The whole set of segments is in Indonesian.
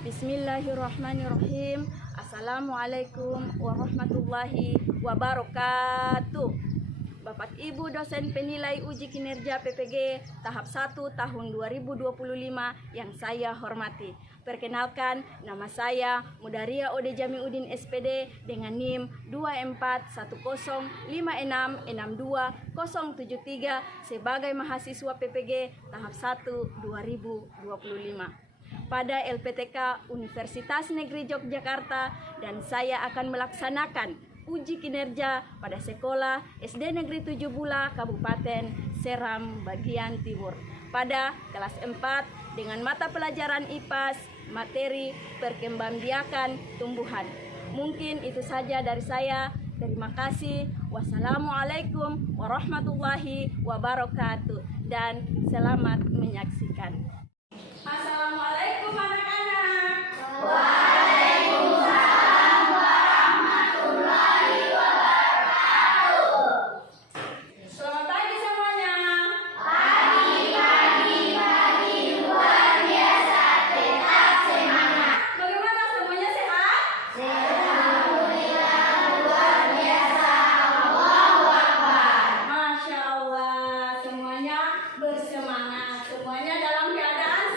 Bismillahirrahmanirrahim. Assalamualaikum warahmatullahi wabarakatuh. Bapak Ibu dosen penilai uji kinerja PPG tahap 1 tahun 2025 yang saya hormati. Perkenalkan, nama saya Mudaria Ode Jamiuddin SPD dengan NIM 2410566273 sebagai mahasiswa PPG tahap 1 2025 pada LPTK Universitas Negeri Yogyakarta, dan saya akan melaksanakan uji kinerja pada sekolah SD Negeri 7 Bula, Kabupaten Seram, bagian Timur pada kelas 4 dengan mata pelajaran IPAS, materi perkembangbiakan tumbuhan. Mungkin itu saja dari saya. Terima kasih. Wassalamualaikum warahmatullahi wabarakatuh dan selamat menyaksikan. Assalamualaikum anak-anak. Waalaikumsalam warahmatullahi wabarakatuh. Selamat pagi semuanya. Pagi, luar biasa, tetap semangat. Bagaimana semuanya, sehat? Alhamdulillah, luar biasa. Allahu Akbar. Masya Allah, semuanya bersemangat. Semuanya dalam keadaan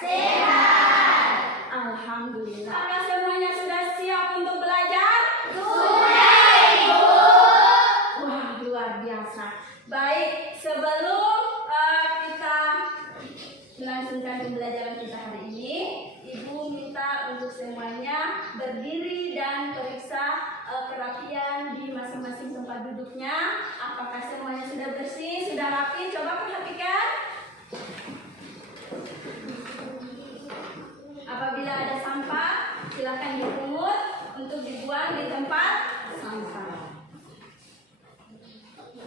Sehat. Alhamdulillah. Apakah semuanya sudah siap untuk belajar? Sudah, Ibu. Wah, luar biasa. Baik, sebelum kita melangsungkan pembelajaran kita hari ini, Ibu minta untuk semuanya berdiri dan periksa kerapian di masing-masing tempat duduknya. Apakah semuanya sudah bersih, sudah rapi? Coba perhatikan. Apabila ada sampah, silakan dipungut untuk dibuang di tempat sampah.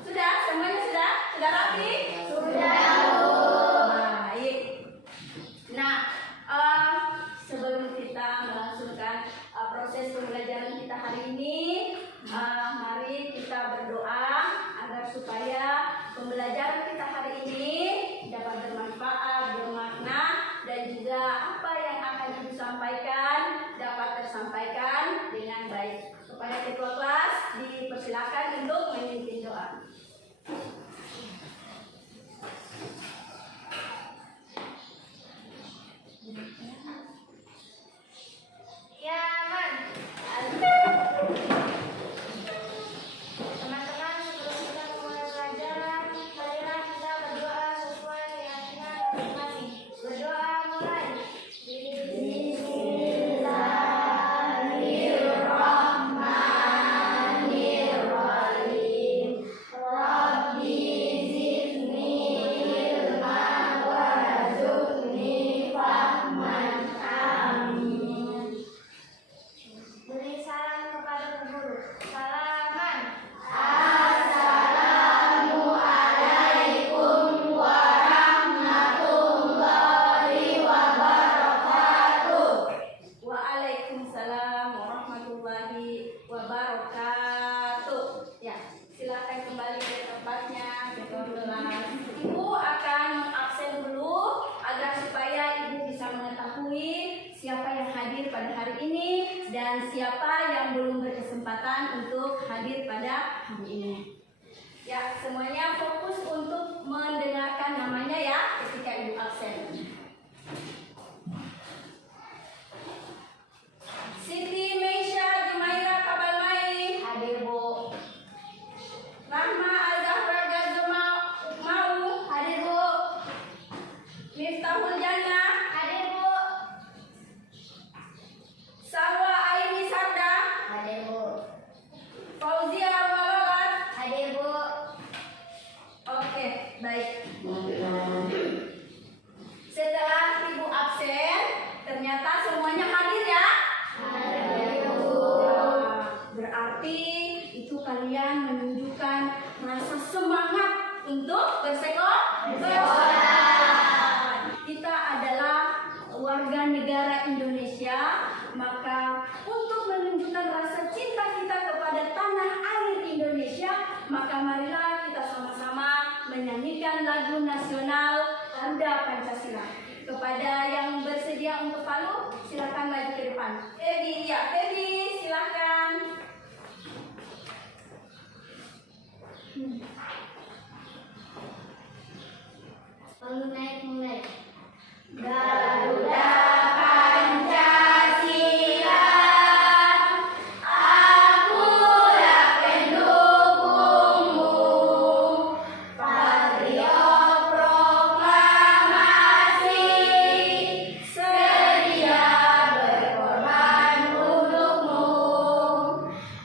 Sudah? Semuanya sudah? Sudah rapi? Sudah, Bu. Baik. Nah, sebelum kita melangsungkan proses pembelajaran kita hari ini, mari kita berdoa agar supaya pembelajaran kita hari ini dapat bermanfaat, bermakna, dan juga apa yang akan Ibu sampaikan dapat tersampaikan dengan baik. Kepada ketua kelas dipersilakan untuk memimpin doa. Ya, aman. Teman-teman, sebelum kita mulai pelajaran, marilah kita berdoa sesuai keyakinan masing-masing. Berdoa mulai. Bismillahirrahmanirrahim. Rabbi zidni ilman warzuqni fahman. Amin. Beri salam kepada guru. Salaman. Assalamualaikum warahmatullahi wabarakatuh. Waalaikumsalam warahmatullahi wabarakatuh. Ya, silakan kembali ke tempatnya, ketua kelas. Ibu akan absen dulu agar supaya Ibu bisa mengetahui siapa yang hadir pada hari ini dan siapa yang belum berkesempatan untuk hadir pada hari ini. Ya, semuanya fokus untuk mendengarkan namanya ya ketika Ibu absen. Siti Meisha Jumaira Kabalmai. Hadir, Bu. Rahma Al-Zahra Gazma Mau. Hadir, Bu. Miftahul Jannah. Hadir, Bu. Salwa Aini Sarda. Hadir, Bu. Fauzia Al-Balagat. Hadir, Bu. Oke, baik. Setelah Ibu absen, ternyata semuanya hadir ya. Hadir, Bu. Berarti itu kalian menunjukkan rasa semangat untuk bersekolah. Kita adalah warga negara Indonesia, maka untuk menunjukkan rasa cinta kita kepada tanah air Indonesia, maka marilah kita sama-sama menyanyikan lagu nasional Garuda Pancasila. Kepada yang bersedia untuk palu, silakan maju ke depan. Feby, ya Feby, silakan. Palu naik mulai. Garuda Pancasila, akulah pendukungmu. Patriot proklamasi, sedia berkorban untukmu.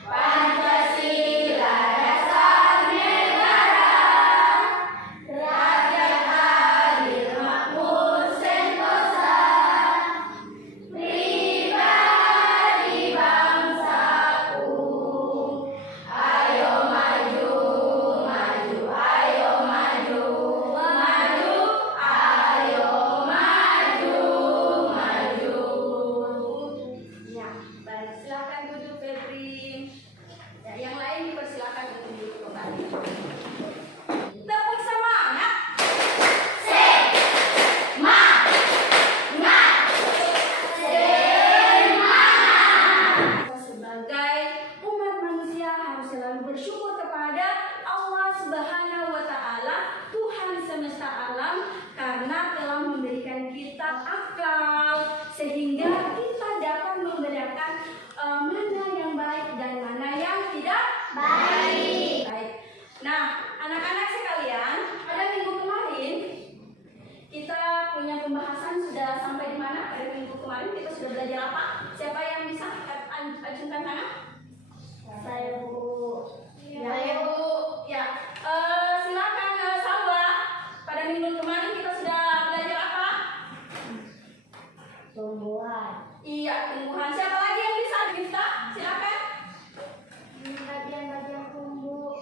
Pancasila dasar negara, rakyat adil makmur sentosa, pribadi bangsaku. Ayo maju, maju, ayo maju, maju, ayo maju, maju. Ya, baik, silakan duduk Febri. Ya, yang lain dipersilakan untuk duduk kembali. Tepuk semangat. Sebagai umat manusia harus selalu bersyukur kepada Allah Subhanahu wa Ta'ala, Tuhan semesta alam, karena telah memberikan kita akal sehingga kita dapat membedakan mana yang baik dan mana yang tidak baik. Nah, anak-anak sekalian, pada minggu kemarin kita punya pembahasan sudah sampai di mana? Pada minggu kemarin kita sudah belajar apa? Siapa yang bisa acungkan tangan? Saya Bu. Ya, Bu. Ya, silakan Salwa. Pada minggu kemarin kita sudah belajar apa? Tumbuhan. Iya, tumbuhan. Siapa lagi yang bisa? Bisa? Silakan. Bagian-bagian tumbuhan.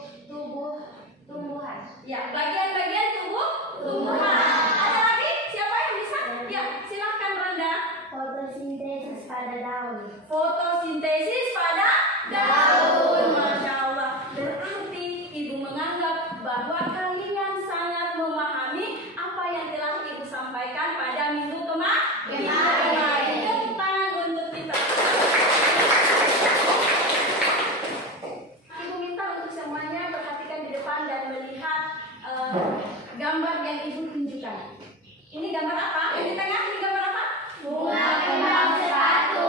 Ya, bagian-bagian tubuh tumbuhan. Ada lagi? Siapa yang bisa? Ya, silakan Randa. Fotosintesis pada daun. Fotosintesis pada daun. Masya Allah. Berarti Ibu menganggap bahwa kalian sangat memahami apa yang telah Ibu sampaikan pada minggu kemarin. Tepuk tangan untuk kita. Ibu minta untuk semuanya perhatikan di depan dan melihat gambar yang Ibu tunjukkan. Ini gambar apa? Yang di tengah ini gambar apa? Bunga kembang sepatu.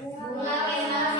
Bunga kembang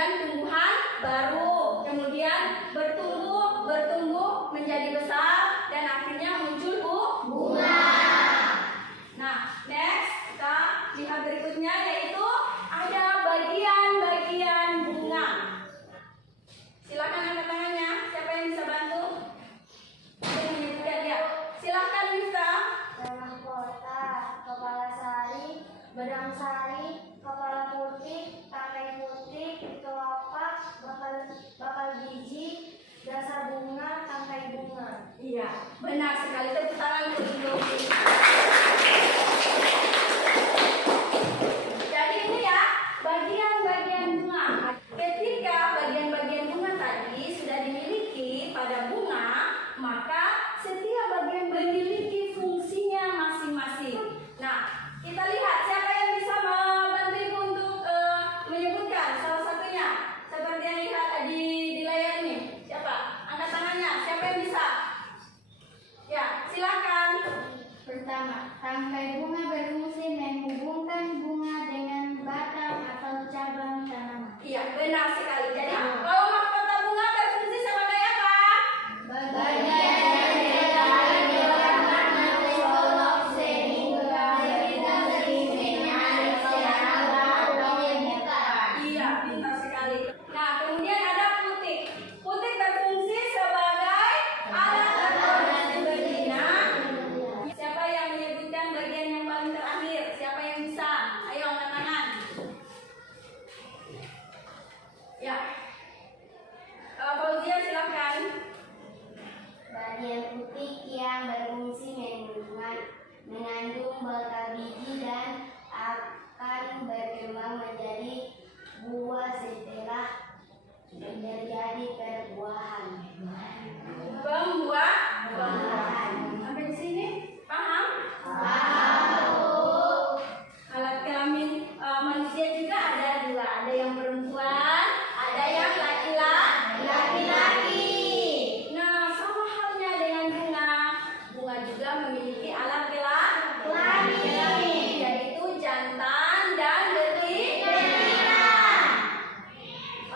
kemudian tumbuhan baru, kemudian bertumbuh menjadi besar dan akhirnya muncul bunga. Nah, next kita lihat berikutnya yaitu ada bagian-bagian bunga. Silakan angkat tangannya. Siapa yang bisa bantu? Yang menyebutkan ya. Silakan Miftah. Mahkota, kepala sari, bedang sari, kepala putih, tangkai putih, kelopak, bakal biji, dasar bunga, tangkai bunga. Iya, benar sekali. Tepuk tangan untuk Jadi ini ya bagian-bagian bunga. Ketika bagian-bagian bunga tadi sudah dimiliki pada bunga, maka setiap bagian memiliki fungsinya masing-masing. Nah, kita lihat siapa yang bisa membantu Ibu untuk menyebutkan salah satunya. Seperti yang lihat di layar ini. Siapa? Angkat tangannya. Siapa yang bisa? Ya, silakan. Pertama, tangkai bunga berfungsi menghubungkan bunga dengan batang atau cabang tanaman. Iya, benar sekali. Jadi kalau mahkota bunga berfungsi sebagai apa? Bagian dari kolom sehingga Iya, pintar sekali. Nah, kemudian ada putik. Putik berfungsi sebagai alat reproduksi betina. Siapa yang menyebutkan bagian yang paling terakhir? Siapa yang bisa? Ayo angkat tangan. Ya. Fauzia silakan. bagian putih yang berfungsi mengandung bakal biji dan akan berkembang menjadi buah setelah terjadi perbuahan. Pembuahan. Sampai di sini paham? Alat kelamin manusia juga ada dua, ada yang perempuan, ada yang laki-laki. Nah, sama halnya dengan bunga. Bunga juga memiliki alat kelamin, yaitu jantan dan betina.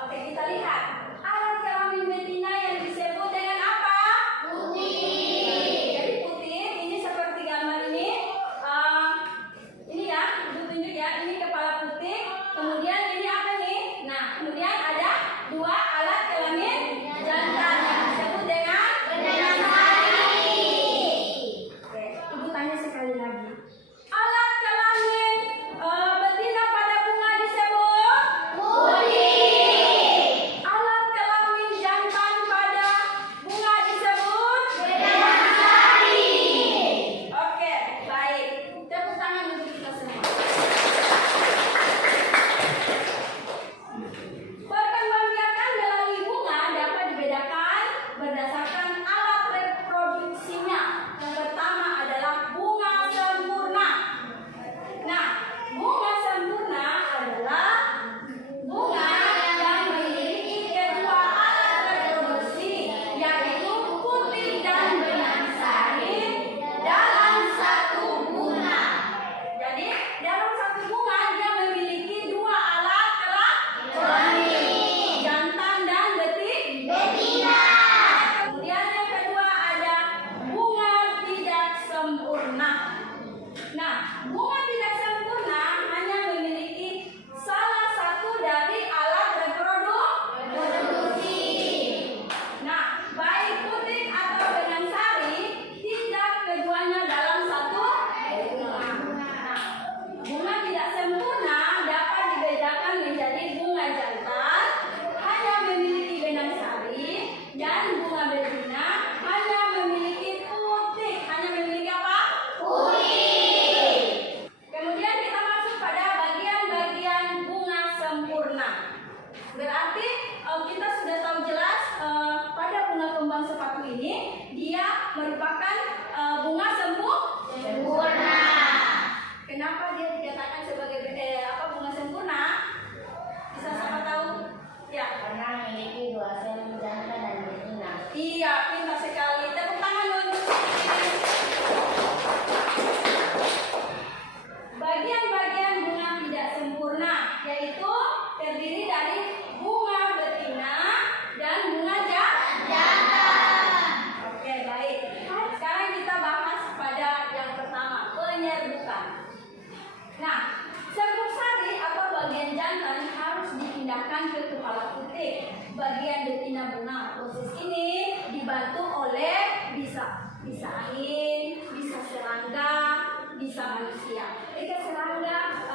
Oke, kita lihat alat kelamin betina yang disebut dengan apa? Jadi putih ini seperti gambar ini. Ini ya, Ibu tunjuk ya. Ini kepala putih. Kemudian ini apa nih? Nah, kemudian ada dua alat kelamin jantan yang disebut dengan sari. Oke, Ibu tanya sekali lagi. Alat kelamin betina pada bunga disebut putih. Alat kelamin jantan pada bunga disebut sari. Oke, baik. Tepuk tangan untuk kita semua. Perkembangbiakan melalui bunga dapat dibedakan berdasarkan alat reproduksinya. Yang pertama adalah bunga sempurna. Nah, bunga sempurna adalah bunga yang memiliki kedua alat reproduksi, yaitu putih dan benang sari dalam satu bunga. Jadi, dalam satu bunga dia memiliki dua alat kelamin, jantan dan betina. Kemudian yang kedua ada bunga tidak sempurna. Nah, bunga tidak sempurna hanya memiliki salah satu dari alat reproduksi. Nah, baik putih atau benang sari, tidak keduanya dalam satu bunga. Nah, bunga tidak sempurna dapat dibedakan menjadi bunga jantan hanya memiliki benang sari dan bunga betina hanya memiliki putih. Hanya memiliki apa? Putih. Kemudian kita masuk pada bagian-bagian bunga sempurna. Berarti kita sudah tahu jelas pada bunga kembang sepatu ini dia merupakan bunga sempurna. Kenapa dia dikatakan sebagai bunga sempurna? Bisa siapa tahu? Ya. Karena memiliki dua sel jantan dan betina. Iya, pintar sekali. Tepuk tangan untuk bagian-bagian bunga tidak sempurna, yaitu terdiri dari bunga dipindahkan ke kepala putik bagian betina bunga. Proses ini dibantu oleh bisa angin, bisa serangga, bisa manusia. Jika serangga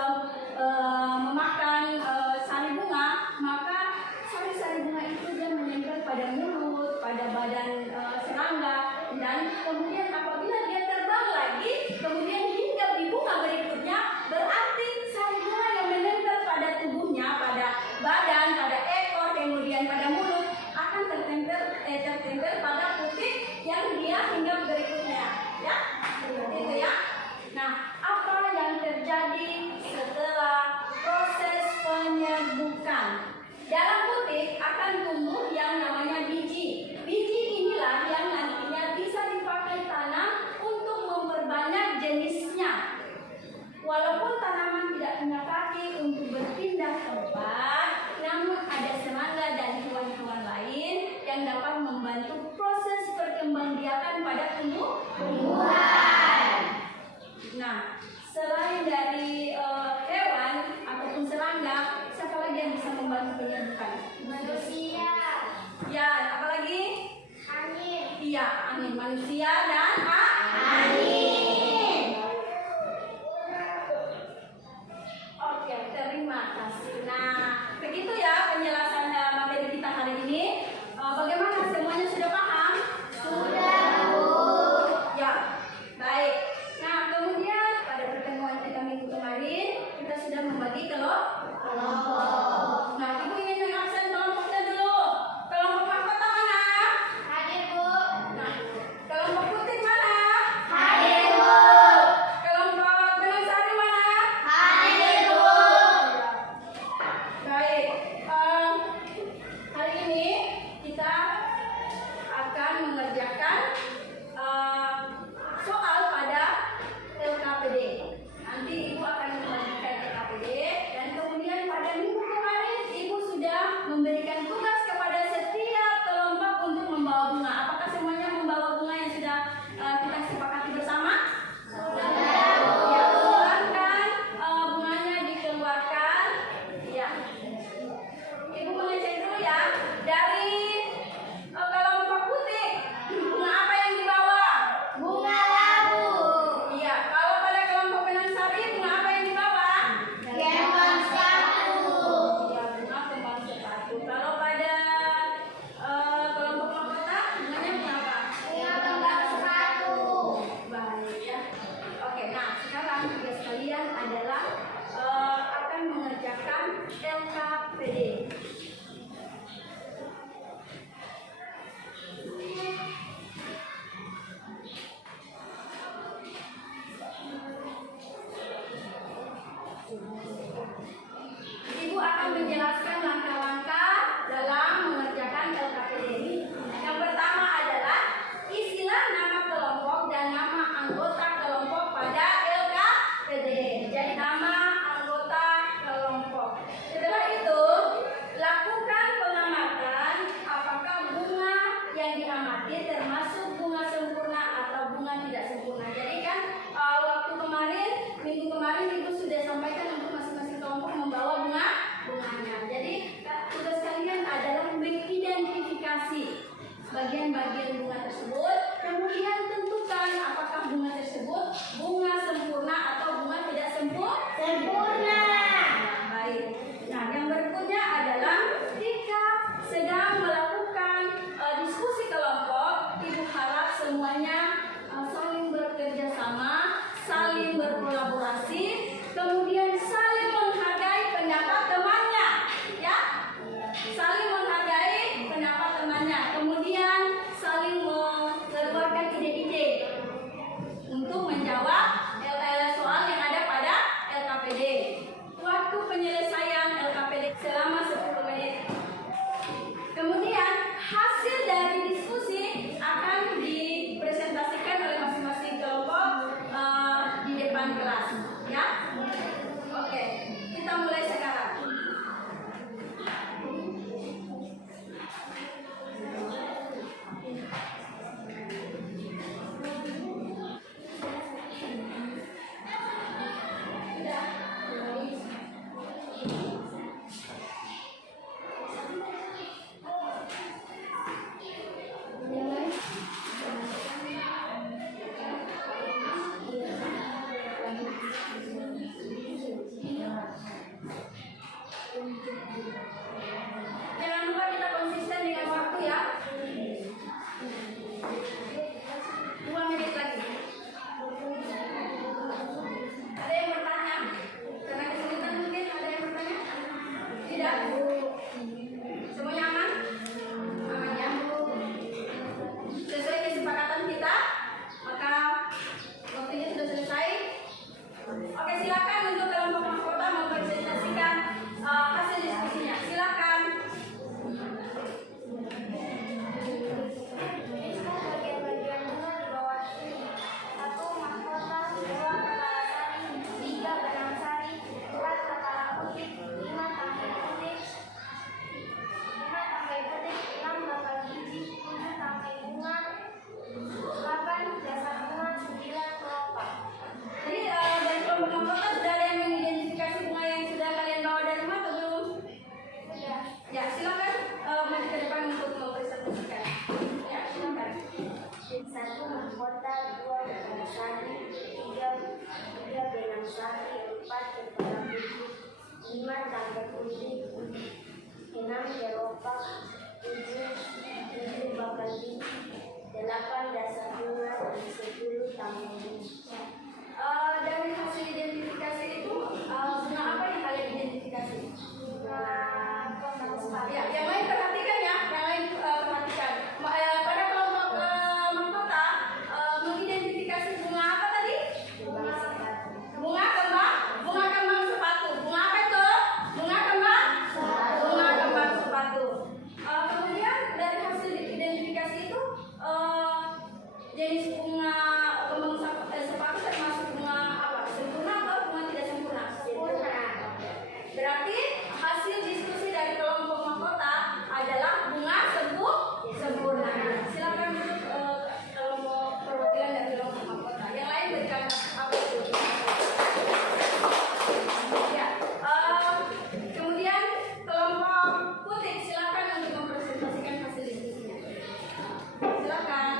memakan sari bunga, maka sari-sari bunga itu dia menempel pada mulut, pada badan serangga, dan kemudian apabila dia terbang lagi, kemudian hinggap di bunga berikutnya, berarti sari bunga yang menempel pada tubuhnya, pada badan, pada ekor, kemudian pada mulut akan tertempel pada putik yang dia hinggap berikutnya, ya, seperti itu ya. Nah, apa yang terjadi setelah proses penyerbukan? Dalam putik akan tumbuh yang namanya biji. Biji inilah yang nantinya bisa dipakai tanam untuk memperbanyak jenisnya. Walaupun tanaman tidak punya kaki untuk berpindah tempat, namun ada serangga dan hewan-hewan lain yang dapat membantu proses perkembangbiakan pada tumbuhan. Nah, selain dari hewan ataupun serangga, siapa lagi yang bisa membantu penyerbukan? Manusia. Ya, apa lagi? Angin. Iya, angin. Manusia dan Angin. Oke, terima kasih. Nah, begitu ya penjelasan materi kita hari ini. Bagaimana, semuanya sudah paham? Sudah, Bu. Ya, baik. Nah, kemudian pada pertemuan kita minggu kemarin, kita sudah membagi kelompok. Nah, Ibu ingin yang absen kelompoknya dulu. Kelompok mahkota mana? Hadir, Bu. Nah, kelompok putih mana? Hadir, Bu. Kelompok benang sari mana? Hadir, Bu. Baik, hari ini kita akan mengerjakan soal pada LKPD. Nanti Ibu akan melanjutkan LKPD, dan kemudian pada minggu kemarin Ibu sudah memberikan tugas kepada setiap kelompok untuk membawa bunga. Apakah semuanya membawa bunga yang sudah kita sepakati bersama? Ya, silakan bunganya dikeluarkan. Ya, Ibu mengecek dulu ya. Dari kelompok putih, bunga apa yang dibawa? Bunga labu. Iya, kalau pada kelompok benang sari, bunga apa yang dibawa? Kembang sepatu. Ya, bunga kembang sepatu. Kalau pada kelompok mahkota, bunganya bunga apa? Bunga kembang sepatu. Baik ya. Oke, nah sekarang tugas kalian adalah akan mengerjakan LKPD. Ibu akan menjelaskan langkah-langkah dalam mengerjakan LKPD ini. Yang pertama adalah istilah nama kelompok dan nama anggota kelompok pada LKPD. Jadi nama anggota kelompok. Setelah itu, lakukan pengamatan apakah bunga yang diamati termasuk bunga sempurna atau bunga tidak sempurna. Jadi kan waktu kemarin, minggu kemarin Ibu sudah sampaikan untuk masing-masing kelompok membawa bunganya. Jadi Ya. Semuanya aman? Aman ya. Sesuai kesepakatan kita, maka waktunya sudah selesai. Oke, silakan untuk kelompok mahkota mempresentasikan hasil diskusinya. Silakan. Tuliskan bagian-bagian bunga di bawah ini. 1. Mahkota, 2. Kepala sari, 3. Benang sari, 4. Kepala putih, 5. Tangkai putih, 6. Bakal biji, 7. Tangkai bunga, 8. Dasar bunga, 9. Kelopak. Jadi dari kelompok mahkota sudah ada yang mengidentifikasi bunga yang sudah kalian bawa dari rumah atau belum? Sudah. Ya, silakan maju ke depan untuk mempresentasikan. Ya, silakan. 1. Mahkota, 2. Kepala sari, 3. Benang sari, 4. Kepala putih, 5. Tangkai putih, 6. Kelopak, 7. Bakal biji, 8. Dasar bunga, 10. Tangkai bunga. Dari hasil identifikasi itu bunga apa yang kalian identifikasi? Ya, yang lain perhatikan ya, yang lain perhatikan. Pada kelompok mahkota mengidentifikasi bunga apa tadi? Bunga kembang sepatu. Bunga apa itu? Bunga kembang sepatu. Kemudian dari hasil identifikasi itu jenis bunga kembang sepatu termasuk bunga apa? Sempurna atau bunga tidak sempurna? Sempurna. Berarti hasil diskusi dari kelompok mahkota adalah bunga sempurna. Silakan untuk kelompok perwakilan dari kelompok mahkota. Yang lain berikan apa itu? Ya. Kemudian kelompok putih silakan untuk mempresentasikan hasil diskusinya. Silakan.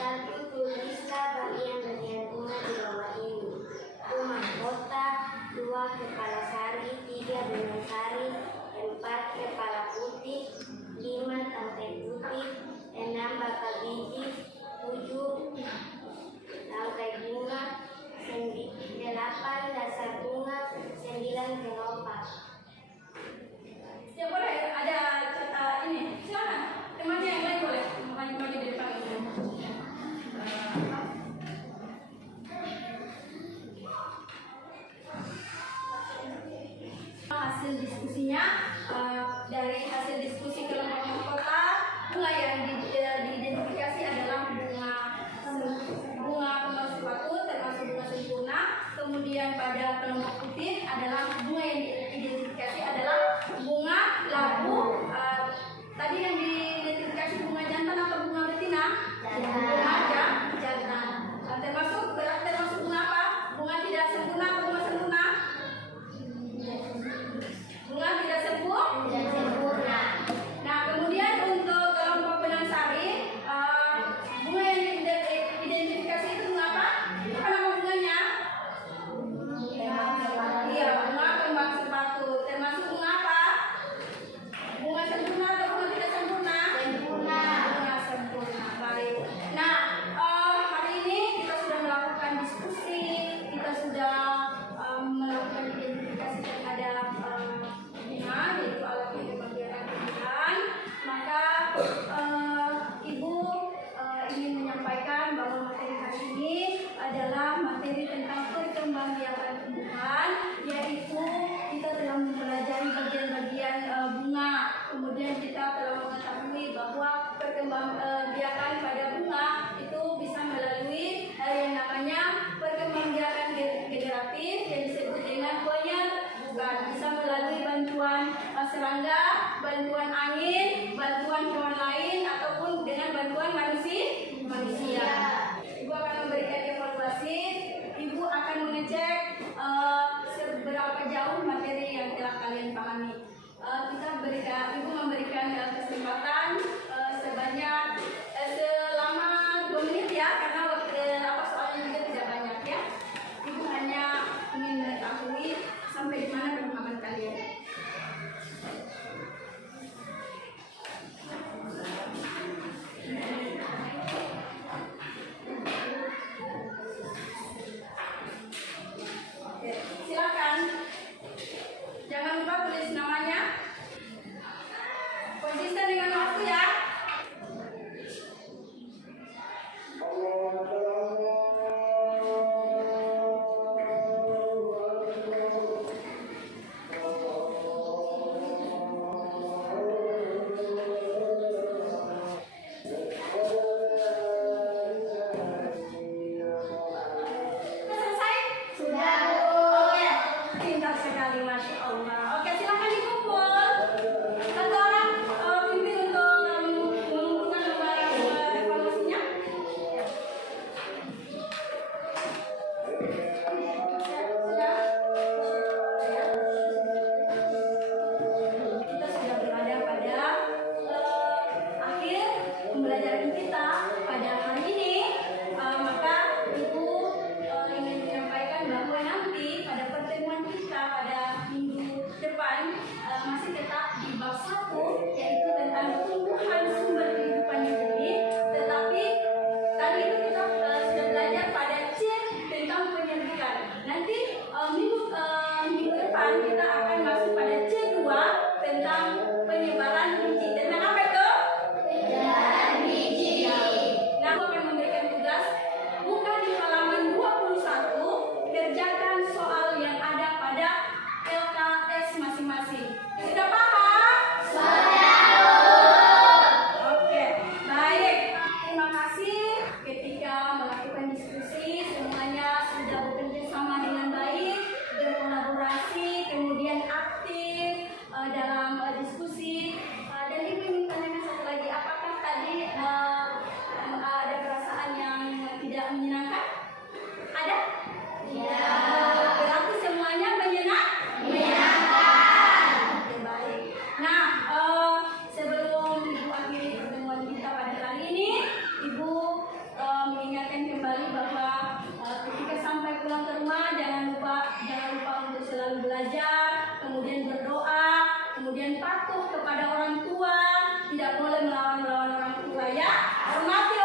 1. Tulislah bagian-bagian bunga di bawah ini. 1. Mahkota, 2. Kepala sari, 3. Benang sari, 4. Kepala putih, 5. Tangkai putih, 6. Bakal biji, 7. Tangkai bunga, 8. Dasar bunga, 9. Kelopak. Ya boleh ada ini. Silakan. Temannya yang lain boleh maju di depan ini. Hasil diskusinya dari hasil diskusi kelompok mahkota, bunga yang diidentifikasi adalah bunga kembang sepatu termasuk bunga sempurna. Kemudian pada kelompok putih adalah bunga yang diidentifikasi adalah bunga labu. Tadi yang diidentifikasi bunga jantan atau bunga betina? Bunga jantan. Termasuk bunga apa? Bunga tidak sempurna atau bunga sempurna? Bunga tidak sempurna. Nah, kemudian untuk kelompok benang sari, bunga yang diidentifikasi itu bunga apa? Apa nama bunganya? Iya, bunga kembang sepatu. Termasuk bunga apa? Bunga sempurna atau bunga tidak sempurna? Sempurna. Bunga sempurna. Baik. Nah, hari ini kita sudah melakukan diskusi, kita sudah melakukan identifikasi terhadap bunga, yaitu alat untuk pembiaran tumbuhan. Maka Ibu ingin menyampaikan bahwa materi hari ini adalah materi tentang perkembangbiakan tumbuhan, yaitu kita telah mempelajari bagian-bagian bunga. Kemudian kita telah mengetahui bahwa perkembangbiakan pada bunga itu bisa melalui yang namanya perkembangbiakan generatif yang disebut dengan konyer, bukan, bisa melalui bantuan serangga, bantuan angin, bantuan hewan lain, ataupun dengan bantuan manusia. Ibu akan memberikan evaluasi, Ibu akan mengecek seberapa jauh materi yang telah kalian pahami. Ibu memberikan kesempatan sebanyak selama 2 menit ya, karena soalnya juga tidak banyak ya. Ibu hanya ingin mengetahui sampai di mana pemahaman kalian. Oke, silakan. Jangan lupa tulis namanya, kemudian patuh kepada orang tua, tidak boleh melawan orang tua ya. Hormati